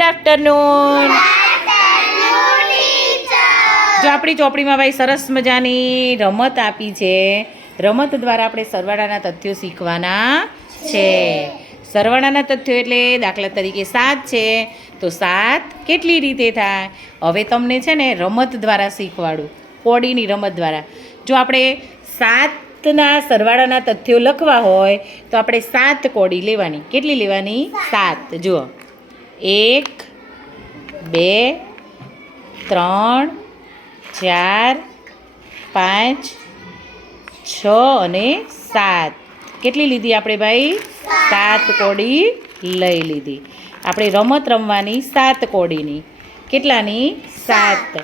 Good afternoon. જો આપણી ચોપડીમાં ભાઈ સરસ મજાની રમત આપી છે. રમત દ્વારા આપણે સરવાળાના તથ્યો શીખવાના છે. સરવાળાના તથ્યો એટલે દાખલા તરીકે સાત છે. તો સાત કેટલી રીતે થાય? હવે તમને છે ને રમત દ્વારા શીખવાડું. કોડીની રમત દ્વારા. જો આપણે સાતના સરવાળાના તથ્યો લખવા હોય, તો આપણે સાત કોડી લેવાની. કેટલી લેવાની? સાત. જુઓ. એક, બે, ત્રણ, ચાર, પાંચ, છ અને સાત. કેટલી લીધી આપણે ભાઈ? સાત કોડી લઈ લીધી. આપણે રમત રમવાની સાત કોડીની. કેટલાની? સાત.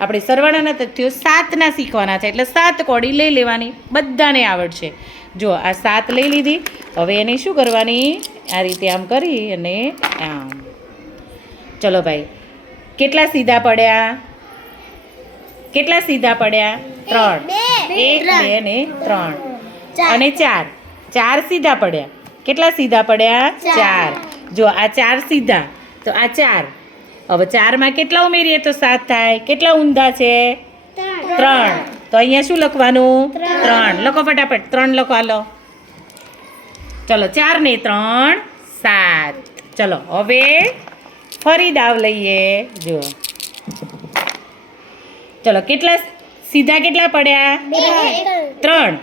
આપણે સરવાળાના તથ્યો સાતના શીખવાના છે, એટલે સાત કોડી લઈ લેવાની. બધાને આવડશે. જો આ સાત લઈ લીધી, હવે એને શું કરવાની? આ રીતે આમ કરી અને આમ. ચલો ભાઈ. કેટલા સીધા પડ્યા? કેટલા સીધા પડ્યા? ત્રણ. એક બે ને ત્રણ. અને ચાર. ચાર સીધા પડ્યા. કેટલા સીધા પડ્યા? ચાર. જો આ ચાર સીધા. તો આ ચાર. હવે ચારમાં કેટલા ઉમેરીએ તો સાત થાય? કેટલા ઊંધા છે? ત્રણ. તો અહીંયા શું લખવાનું? ત્રણ. લખો ફટાફટ. ત્રણ લખો હાલો ચલો ચાર ને ત્રણ સાત. ચલો હવે ફરી દાવ લઈએ. જુઓ ચલો કેટલા સીધા કેટલા પડ્યા? ત્રણ.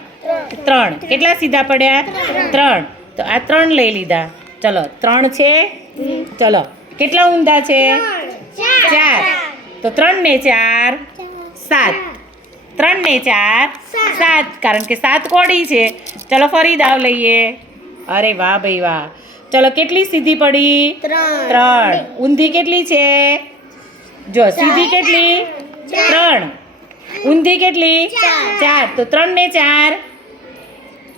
ત્રણ. કેટલા સીધા પડ્યા? ત્રણ. તો આ ત્રણ લઈ લીધા. ચલો ત્રણ છે? ચલો કેટલા ઊંધા છે? ચાર. તો ત્રણ ને ચાર સાત. ત્રણ ને ચાર સાત. કારણ કે સાત કોડી છે. ચલો ફરી દાવ લઈએ. અરે વાહ ભાઈ વાહ. ચલો કેટલી સીધી પડી? ત્રણ. ઊંધી કેટલી છે? જો સીધી કેટલી? ત્રણ. ઊંધી કેટલી? ચાર. તો ત્રણ ને ચાર.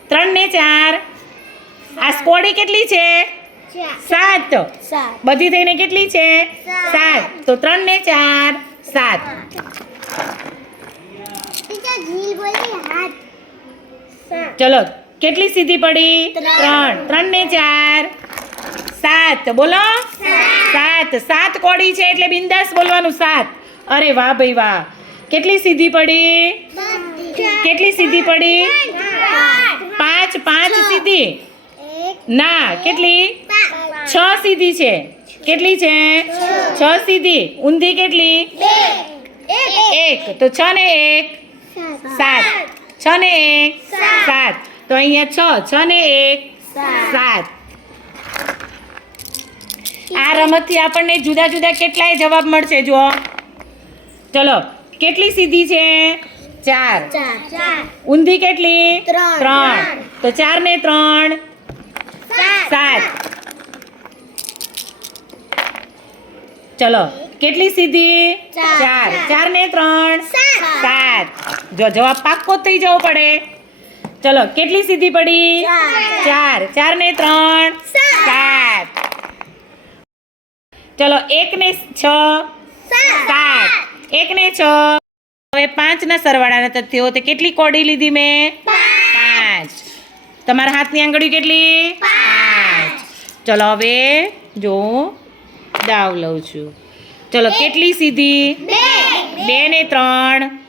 ત્રણ ને ચાર. આ સ્કોડી કેટલી છે? સાત. બધી થઈને કેટલી છે? સાત. તો ત્રણ ને ચાર સાત. ચલો કેટલી સીધી પડી? ત્રણ. ત્રણ. ને ચાર. સાત. બોલો? સાત. સાત. કોડી છે એટલે બિંદાસ બોલવાનું સાત. અરે વાહ ભાઈ વાહ. કેટલી સીધી પડી? કેટલી સીધી પડી? પાંચ. પાંચ. સીધી? ના. કેટલી? છ સીધી છે. કેટલી છે? છ. સીધી. ઊંધી કેટલી? એક. તો છ ને એક. સાત. છ ને એક. સાત. તો અહીંયા છ છ ને એક સાત. આ રમતથી આપણને જુદા જુદા કેટલાય જવાબ મળશે જુઓ. ચલો કેટલી સીધી છે? ચાર. ઊંધી કેટલી? ત્રણ. તો ચાર ને ત્રણ? સાત. ચલો કેટલી સીધી? ચાર. ચાર. ને ત્રણ? સાત. જો જવાબ પાક્કો થઈ જવો પડે. ચલો કેટલી સીધી પડી? ચાર. ચાર. ચાર ને ત્રણ? સાત. ચલો એક ને છ? સાત. એક ને છ? હવે પાંચના સરવાળાના તથ્યો તે કેટલી કોડી લીધી મેં? પાંચ. તમારા હાથની આંગળી કેટલી? પાંચ. ચલો હવે જો દાવ લઉં છું. ચલો કેટલી સીધી? બે. ને ત્રણ?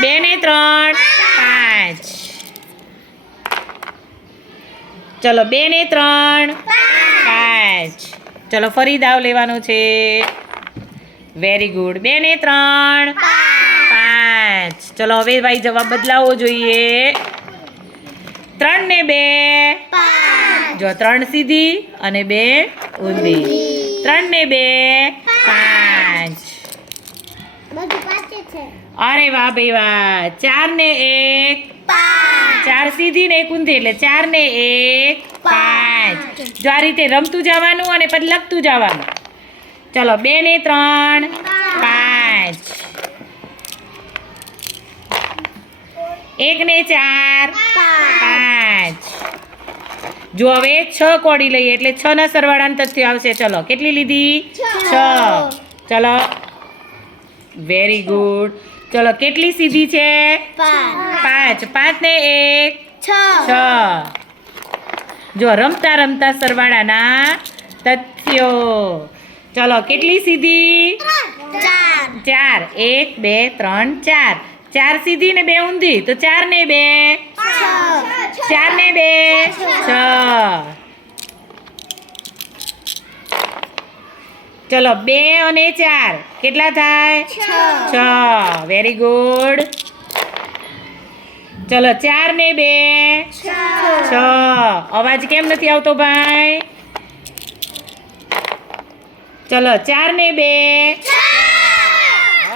બે ને ત્રણ. પાંચ. ચલો બે ને ત્રણ. પાંચ. ચલો ફરી દાવ લેવાનો છે. વેરી ગુડ બે ને ત્રણ. પાંચ. ચલો હવે ભાઈ જવાબ બદલાવવો જોઈએ. ત્રણ ને બે જો ત્રણ સીધી અને બે ઊંધી. ત્રણ ને બે પાંચ અરે વાહ ભાઈ વાહ. ચાર ને એક. ચાર સીધી ને એક ઊંધી એટલે ચાર ને એક પાંચ. જો આ રીતે રમતું જવાનું અને પછી લખતું જવાનું. ચલો બે ને ત્રણ પાંચ. એક ને ચાર પાંચ. જો હવે છ કોડી લઈએ એટલે છ ના સરવાળાનું તથ્ય આવશે. ચલો કેટલી લીધી? છ. ચલો. વેરી ગુડ ચલો કેટલી સીધી છે? પાંચ. પાંચ. ને એક. છ. જો રમતા રમતા સરવાળાના તથ્યો. ચલો કેટલી સીધી? ચાર. એક બે ત્રણ ચાર. ચાર સીધી ને બે ઊંધી. તો ચાર ને બે. ચાર ને બે. છ. ચલો બે અને ચાર. કેટલા થાય? છ. વેરી ગુડ ચલો ચાર ને બે. છ. અવાજ કેમ નથી આવતો ભાઈ? ચલો ચાર ને બે.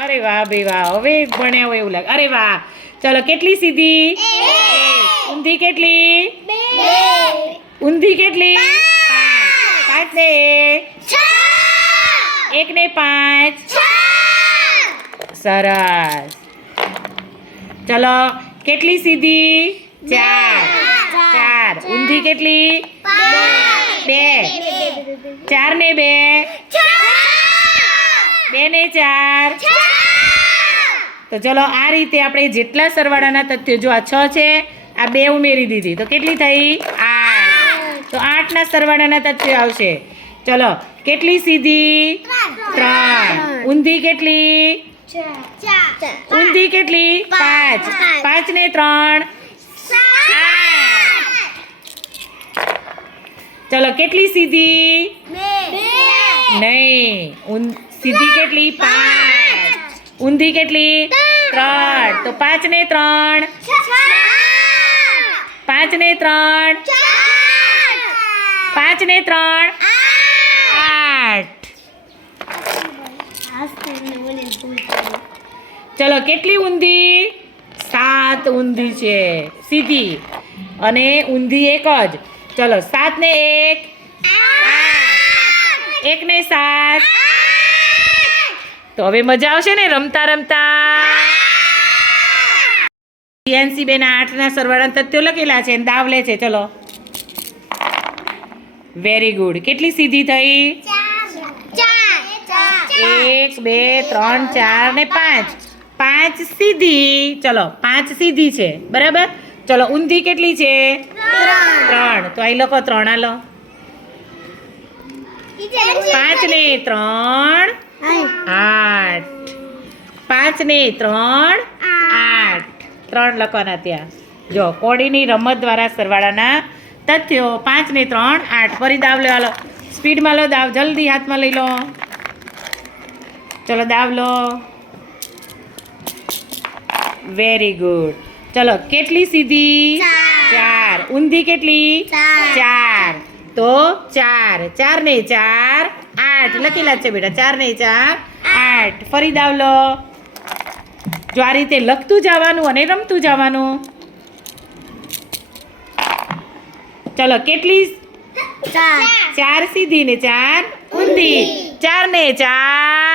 અરે વાહ ભાઈ વાહ. હવે ભણ્યા હોય એવું લાગે. અરે વાહ. ચલો કેટલી સીધી? ઊંધી કેટલી? ઊંધી કેટલી? પાંચ ને એક. એક ને પાંચ. સરસ. ચલો કેટલી સીધી? ચાર. ચાર. ઊંધી કેટલી? બે. ચાર ને બે. બે ને ચાર. તો ચલો આ રીતે આપણે જેટલા સરવાળાના તથ્યો જો આ છ છે આ બે ઉમેરી દીધી. તો કેટલી થઈ? આઠ. તો આઠના સરવાળાના તથ્યો આવશે. ચલો કેટલી સીધી? ત્રણ. ઊંધી કેટલી? ઊંધી કેટલી? પાંચ. પાંચ. ને ત્રણ. ચલો કેટલી સીધી? નહીં. ઊં- સીધી કેટલી? પાંચ. ઊંધી કેટલી? ત્રણ. તો પાંચ ને ત્રણ. પાંચ ને ત્રણ. પાંચ ને ત્રણ. ચલો કેટલી ઊંધી? સાત ઊંધી છે. સીધી. અને ઊંધી એક જ. ચલો સાત ને એક. એક ને સાત. તો હવે મજા આવશે ને રમતા રમતા? જીએનસી બેન આઠના સરવાળા તથ્યો લખેલા છે દાવ લે છે. ચલો. વેરી ગુડ કેટલી સીધી થઈ? એક બે ત્રણ ચાર ને પાંચ. પાંચ સીધી. ચલો પાંચ સીધી છે. બરાબર? ચલો ઊંધી કેટલી છે? ત્રણ. તો અહીં લખો ત્રણ આલો પાંચ ને ત્રણ આઠ. પાંચ ને ત્રણ આઠ. ત્રણ લખવાના ત્યાં. જો કોડીની રમત દ્વારા સરવાળાના તથ્યો. પાંચ ને ત્રણ આઠ. ફરી દાવ લેવા લો. સ્પીડમાં લો દાવ. જલ્દી હાથમાં લઈ લો. ચલો દાવ લો. વેરી ગુડ ચલો કેટલી સીધી? ચાર. ઊંધી કેટલી? ચાર. તો ચાર. ચાર ને ચાર આઠ. લખેલા છે બેટા. ચાર ને ચાર આઠ. ફરી દાવ લો જો આ રીતે લખતું જવાનું અને રમતું જવાનું. ચલો કેટલી? ચાર. સીધી ને ચાર ઊંધી. ચાર ને ચાર